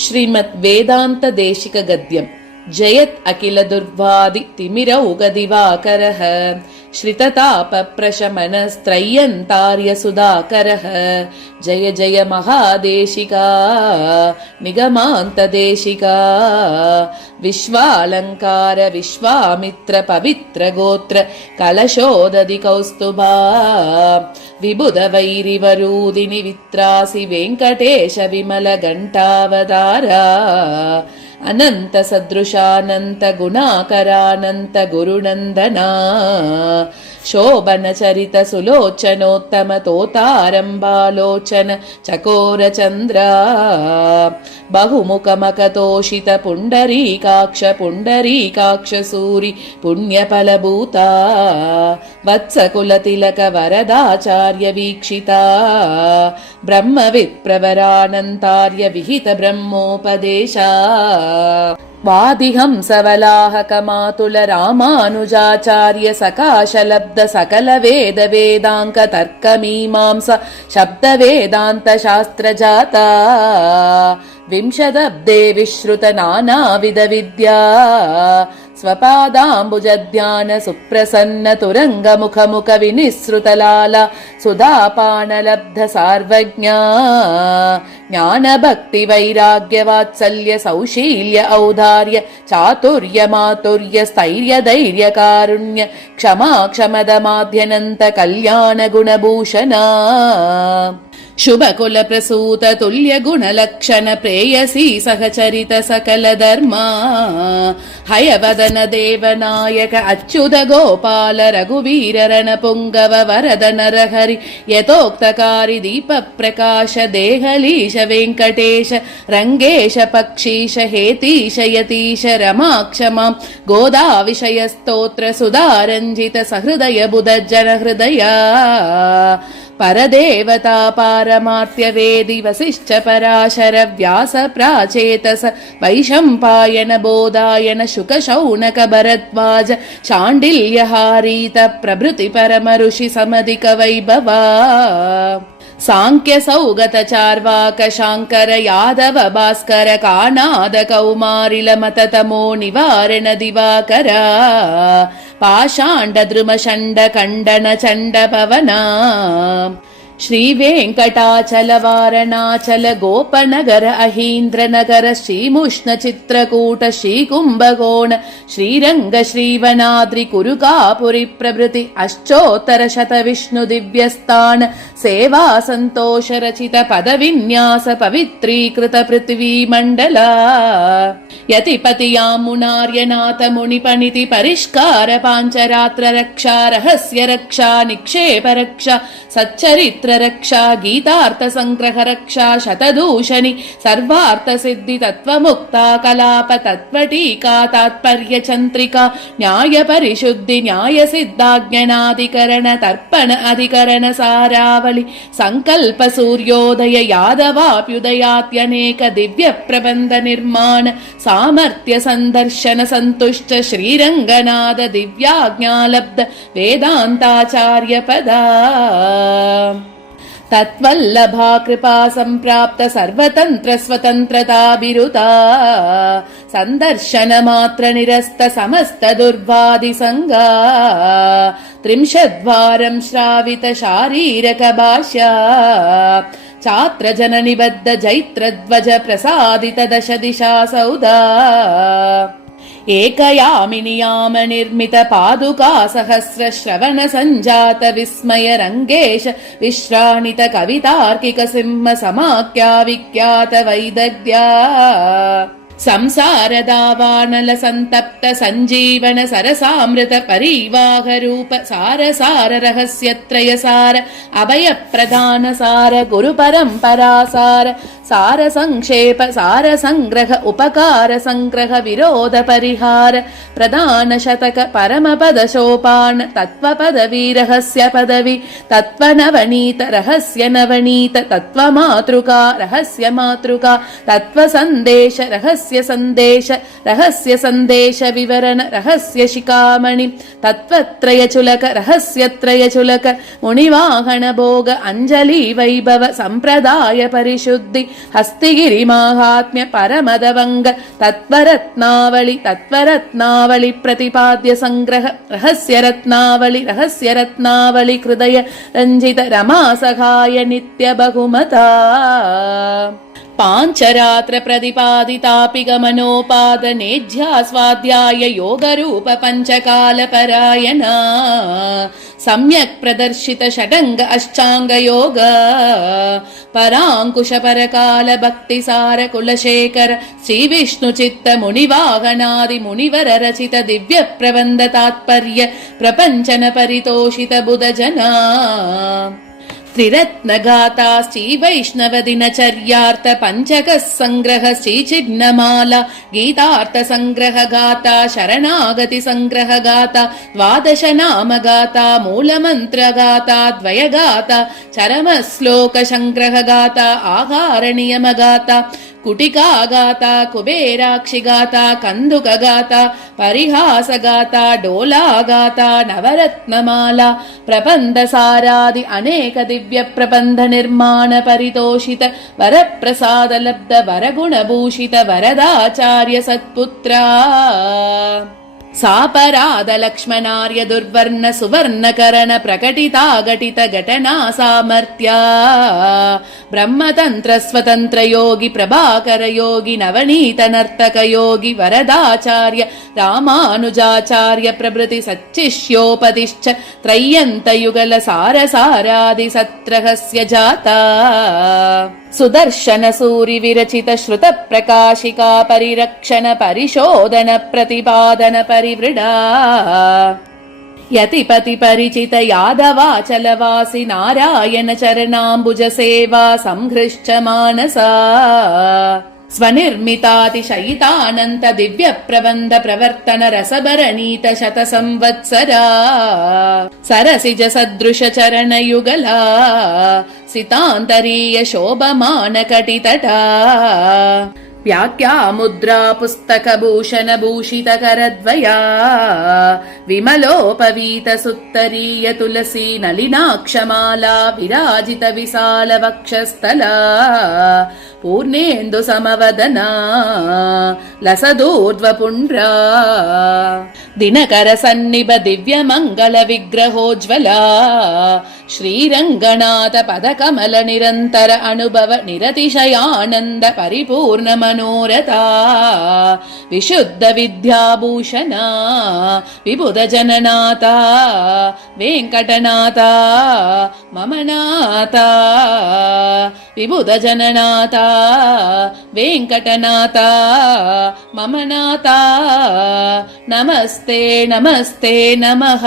श्रीमद् वेदांत देशिक गद्यम् जयत् अखिल दुर्वादि तिमिरौघ दिवाकरः श्रितताप प्रशमनस्त्रय्यन्तार्य सुधाकरः जय जय महादेशिका निगमान्त देशिका विश्वालंकार विश्वामित्र पवित्र गोत्र कलशोदधि कौस्तुभा विबुध वैरिवरूदिनि वित्रासि वेंकटेश विमल घंटावतारा अनंत सदृशानंत गुणाकरानंत गुरुनंदना शोभन चरित सुलोचनोत्तम तोतारंबालोचन चकोर चंद्रा बहुमुख मकतोषित पुंडरीकाक्ष पुंडरीकाक्ष सूरि पुण्यफलभूता वत्सकुल तिलक वरदाचार्य वीक्षिता ब्रह्मवित् प्रवरानंतार्य विहित ब्रह्मोपदेशा वादिहंस वलाहक मातुल रामानुजाचार्य सकाशलब्ध सकल वेद वेदांक तर्क मीमांसा शब्द वेदांत शास्त्र जाता विंशदब्दे विश्रुत नानाविध विद्या स्वपादाम्बुजध्यान सुप्रसन्न तुरंग मुख मुख विनिसृत लाला सुधापानलब्ध सार्वज्ञा ज्ञान भक्ति वैराग्य वात्सल्य सौशील्य औदार्य चातुर्य मातुर्य स्थैर्य धैर्य कारुण्य क्षमा क्षमद माध्यनंत कल्याण गुणभूषणा शुभ कुल प्रसूत तुल्य गुण लक्षण प्रेयसी सहचरित सकल धर्मा हयवदन देवनायक अच्युत गोपाल रघुवीर रण पुंगव वरद नरहरि यथोक्तकारी दीप प्रकाश देहलीश वेंकटेश रंगेश पक्षीश हेतीश यतीश रमाक्ष मां गोदा विषय स्तोत्र सुधारंजित सहृदय बुध जन हृदया परदेवता पारमार्त्य वेदि वसिष्ठ पराशर व्यास प्राचेतस वैशंपायन बोधायन शुक शौनक भरद्वाज शाण्डिल्य हारीत प्रभृति परम ऋषि समधिक वैभवा सांख्य सौगत चार्वाक शांकर यादव भास्कर कानाद कौमारिल मत तमो निवारण दिवाकर पाषाण्ड द्रुम षण्ड खण्डन चण्ड पवना श्री वेंकटाचल वारणाचल गोपनगर अहीन्द्र नगर श्रीमुष्ण चित्रकूट श्रीकुंभकोण श्रीरंग श्रीवनाद्रि कुरुकापुरी प्रभृति अष्टोत्तर शत विष्णु दिव्यस्थान सेवा संतोष रचित पद विन्यास पवित्रीकृत पृथ्वी मंडला यतिपति यामुनार्यनाथ मुनिपणिति परिष्कार पांचरात्र रक्षा रहस्य रक्षा निक्षेप रक्षा सच्चरित्र रक्षा गीतार्थ संग्रह रक्षा शतदूषणि सर्वार्थ सिद्धि तत्व मुक्ता कलाप तत्व टीका तात्पर्य चंद्रिका न्याय परिशुद्धि न्याय सिद्धाज्ञानाधिकरण तर्पण अधिकरण सारावली संकल्प सूर्योदय यादवाप्युदयात्यनेक दिव्य प्रबंध निर्माण सामर्थ्य संदर्शन संतुष्ट श्रीरंगनाथ दिव्याज्ञालब्ध वेदांताचार्य पदा तत्वल्लभा कृपा संप्राप्त सर्वतंत्र स्वतंत्रताभिरुता संदर्शन मात्र निरस्त समस्त दुर्वादि संगा त्रिंशद्वारं श्रावित शारीरक भाष्या छात्र जन निबद्ध जैत्र ध्वज प्रसादित दश दिशा सौदा एकयामिनियाम निर्मित पादुका सहस्र श्रवण संजात विस्मय रंगेश विश्राणित कवितार्किक सिंह समाख्या विख्यात वैदग्ध्या संसार दावानल संतप्त संजीवन सरसामृत परिवाह रूप सार सार रहस्य त्रय सार अभय प्रदान सार गुरु परंपरा सार सार संक्षेप सार संग्रह उपकार संग्रह विरोध परिहार प्रदान शतक परम पद सोपान तत्व पदवी रहस्य पदवी तत्व नवनीत रहस्य नवनीत तत्व मातृका रहस्य मातृका तत्व संदेश रहस्य रहस्य सन्देश विवरण रहस्य शिखामणि तत्त्वत्रयचुलक रहस्यत्रयचुलक मुनिवाहन भोग अंजलि वैभव संप्रदाय परिशुद्धि हस्तिगिरि माहात्म्य परमदवंग तत्त्वरत्नावली प्रतिपाद्य संग्रह रहस्यरत्नावली हृदय रंजित रमा सखाय नित्य बहुमता पांचरात्र प्रतिपादितापि गमनोपादनेज्या स्वाध्याय योगरूप पंचकाल परायणा सम्यक् प्रदर्शित षडंग अष्टांग योग परांकुश परकाल भक्तिसार कुलशेखर श्री विष्णु चित्त मुनिवाहनादि मुनिवर रचित दिव्य प्रबंध तात्पर्य प्रपंचन परितोषित बुध जना त्रिरत्नगाता श्री वैष्णव दिनचर्यार्थ पंचक संग्रह श्री चिह्नमाला गीतार्थ संग्रह गाता शरणागति संग्रह गाता द्वादश नाम गाता मूलमंत्र गाता द्वय गाता चरम श्लोक संग्रह गाता आहार नियम गाता कुटिका गाता कुबेराक्षि गाता कंदुक गाता परिहास गाता डोला गाता नवरत्नमाला प्रबंध सारादि अनेक दिव्य प्रबंध निर्माण परितोषित वर प्रसाद लब्ध वरगुण भूषित वरदाचार्य सत्पुत्रा सापराध लक्ष्मणार्य दुर्वर्ण सुवर्ण करण प्रकटिता घटित घटना सामर्थ्या ब्रह्मतंत्र स्वतंत्र योगी प्रभाकर योगी नवनीत नर्तक योगी वरदाचार्य रामानुजाचार्य प्रभृति सच्चिष्योपदिश्च त्रय्यंत युगल सार सारादि सत्रहस्य जाता सुदर्शन सूरि विरचित श्रुत प्रकाशिका परिरक्षण परिशोधन प्रतिपादन परिवृडा यतिपति परिचित यादवाचलवासि नारायण चरणाम्बुज सेवा संहृष्ट मानसा स्वनिर्मितातिशयितानन्त दिव्य प्रबन्ध प्रवर्तन रसभरणीत शत संवत्सरा सरसिज सदृश चरण युगला सितान्तरीय शोभमान कटितटा व्याख्या मुद्रा पुस्तक भूषण भूषित करद्वया विमलोपवीत सुत्तरीय तुलसी नलिनाक्षमाला विराजित विशाल वक्षस्थला पूर्णेन्दु समवदना लसदूर्ध्व पुण्ड्रा दिनकर सन्निभ दिव्य मंगल विग्रहोज्ज्वला श्रीरंगनाथ पदकमल निरंतर अनुभव निरतिशयानंद परिपूर्ण मनोरथा विशुद्ध विद्याभूषणा विबुध जननाथा वेंकटनाथा मम नाथा विबुध जननाथा वेंकटनाथा मम नाथा नमस्ते नमस्ते नमः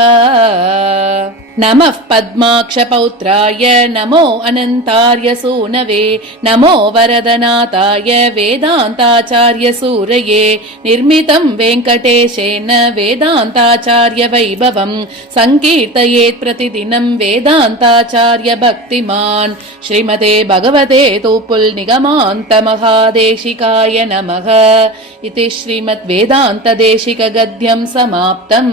नमः पद्माक्ष पौत्राय नमो अनंतार्य सूनवे नमो वरदनाथाय वेदांताचार्य सूरये निर्मितं वेंकटेशेन वेदांताचार्य वैभवं संकीर्तयेत् प्रतिदिनं वेदांताचार्य भक्तिमान् श्रीमते भगवते तूपुल निगमान्त महादेशिकाय नमः इति श्रीमद् वेदांत देशिक गद्यं समाप्तम्।